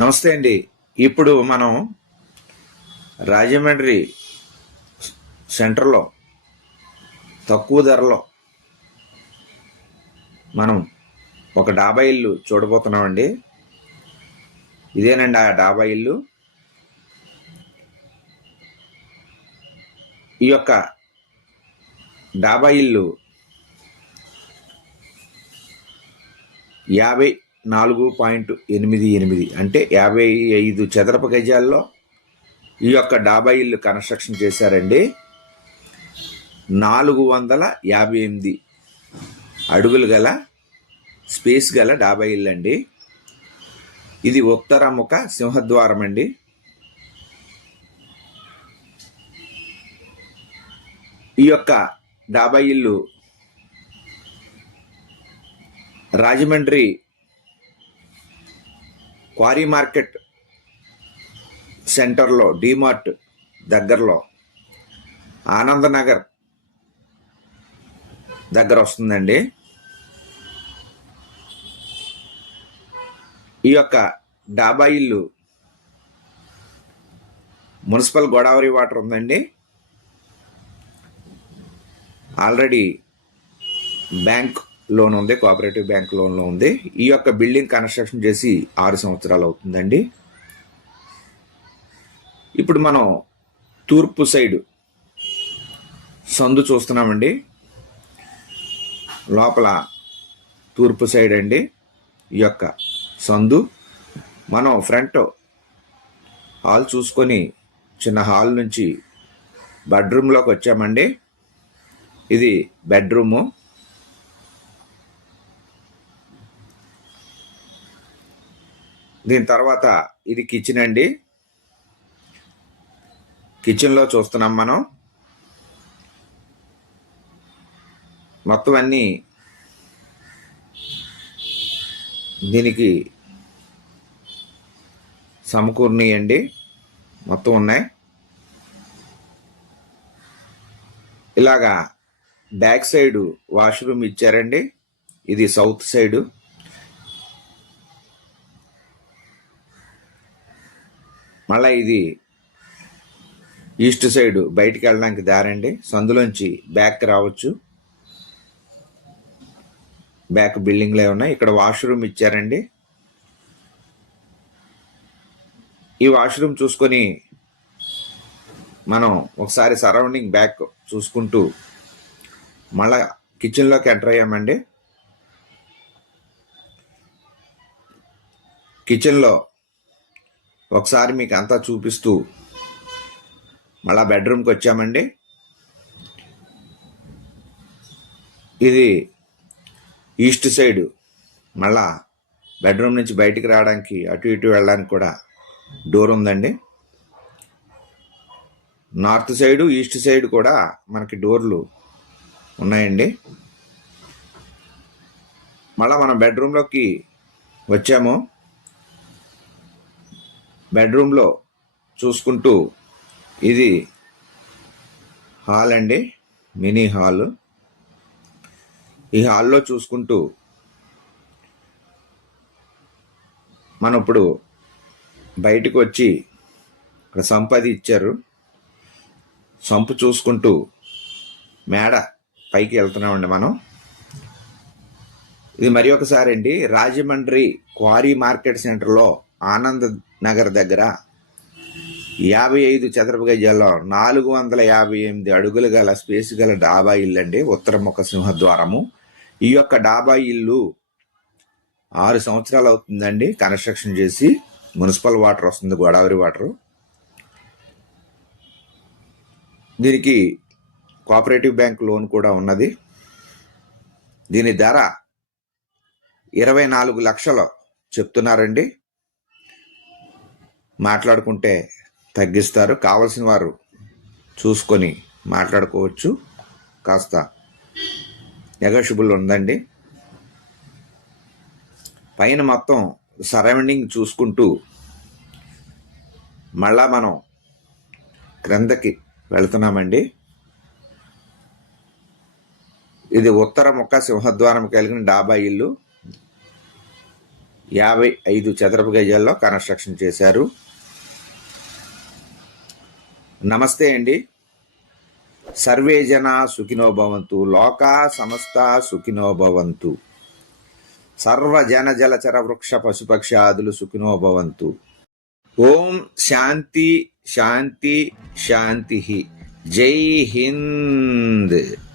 నమస్తే అండి. ఇప్పుడు మనం రాజమండ్రి సెంటర్లో తక్కువ ధరలో మనం ఒక డాబా ఇల్లు చూడబోతున్నామండి. ఇదేనండి ఆ డాబా ఇల్లు. ఈ యొక్క డాబా ఇల్లు 54.88 అంటే 55 చదరపు గజాల్లో ఈ యొక్క డాబా ఇల్లు కన్స్ట్రక్షన్ చేశారండి. 458 అడుగులు గల స్పేస్ గల డాబా ఇల్లు అండి. ఇది ఉత్తరముఖ సింహద్వారం అండి. ఈ యొక్క డాబా ఇల్లు రాజమండ్రి క్వారీ మార్కెట్ సెంటర్లో డిమార్ట్ దగ్గరలో ఆనందనగర్ దగ్గర వస్తుందండి. ఈ యొక్క డాబా ఇల్లు మున్సిపల్ గోదావరి వాటర్ ఉందండి. ఆల్రెడీ బ్యాంక్ లోన్ ఉంది, కోఆపరేటివ్ బ్యాంక్ లోన్లో ఉంది. ఈ యొక్క బిల్డింగ్ కన్స్ట్రక్షన్ చేసి 6 సంవత్సరాలు అవుతుందండి. ఇప్పుడు మనం తూర్పు సైడ్ సందు చూస్తున్నామండి. లోపల తూర్పు సైడ్ అండి ఈ యొక్క సందు. మనం ఫ్రంట్ హాల్ చూసుకొని చిన్న హాల్ నుంచి బెడ్రూమ్లోకి వచ్చామండి. ఇది బెడ్రూము. దీని తర్వాత ఇది కిచెన్ అండి. కిచెన్లో చూస్తున్నాం మనం. మొత్తం అన్నీ దీనికి సమకూర్నియండి, మొత్తం ఉన్నాయి. ఇలాగా బ్యాక్ సైడ్ వాష్రూమ్ ఇచ్చారండి. ఇది సౌత్ సైడు. మళ్ళీ ఇది ఈస్ట్ సైడ్ బయటికి వెళ్ళడానికి దారండి. సందులోంచి బ్యాక్ రావచ్చు. బ్యాక్ బిల్డింగ్లే ఉన్నాయి. ఇక్కడ వాష్రూమ్ ఇచ్చారండి. ఈ వాష్రూమ్ చూసుకొని మనం ఒకసారి సరౌండింగ్ బ్యాక్ చూసుకుంటూ మళ్ళా కిచెన్లోకి ఎంటర్ అయ్యామండి. కిచెన్లో ఒకసారి మీకు అంతా చూపిస్తూ మళ్ళా బెడ్రూమ్కి వచ్చామండి. ఇది ఈస్ట్ సైడ్. మళ్ళా బెడ్రూమ్ నుంచి బయటికి రావడానికి అటు ఇటు వెళ్ళడానికి కూడా డోర్ ఉందండి. నార్త్ సైడు ఈస్ట్ సైడ్ కూడా మనకి డోర్లు ఉన్నాయండి. మళ్ళా మనం బెడ్రూమ్లోకి వచ్చాము. బెడ్రూమ్లో చూసుకుంటూ ఇది హాల్ అండి, మినీ హాల్. ఈ హాల్లో చూసుకుంటూ మనం ఇప్పుడు బయటకు వచ్చి ఇక్కడ సంపు అది ఇచ్చారు. సంపు చూసుకుంటూ మేడ పైకి వెళ్తున్నామండి మనం. ఇది మరి ఒకసారి అండి, రాజమండ్రి క్వారీ మార్కెట్ సెంటర్లో ఆనంద్ నగర్ దగ్గర 55 చదరపు గజాల్లో 458 అడుగులు గల స్పేస్ గల డాబా ఇల్లు అండి, ఉత్తరముఖ సింహద్వారము. ఈ యొక్క డాబా ఇల్లు 6 సంవత్సరాలు అవుతుందండి కన్స్ట్రక్షన్ చేసి. మున్సిపల్ వాటర్ వస్తుంది, గోదావరి వాటరు. దీనికి కోఆపరేటివ్ బ్యాంక్ లోన్ కూడా ఉన్నది. దీని ధర 24 లక్షలు చెప్తున్నారండి. మాట్లాడుకుంటే తగ్గిస్తారు. కావలసిన వారు చూసుకొని మాట్లాడుకోవచ్చు. కాస్త నెగోషియబుల్ ఉందండి. పైన మొత్తం సరౌండింగ్ చూసుకుంటూ మళ్ళా మనం క్రిందకి వెళ్తున్నామండి. ఇది ఉత్తరముఖ సింహద్వారం కలిగిన డాబా ఇల్లు. 55 చదరపు గజాల్లో కన్స్ట్రక్షన్ చేశారు. నమస్తే అండి. సర్వే జన సుఖినో భవంతు, లోకా సమస్త సుఖినో భవంతు, సర్వజన జలచర వృక్ష పశుపక్షాదులు సుఖినో భవంతు. ఓం శాంతి శాంతి శాంతి. జై హింద్.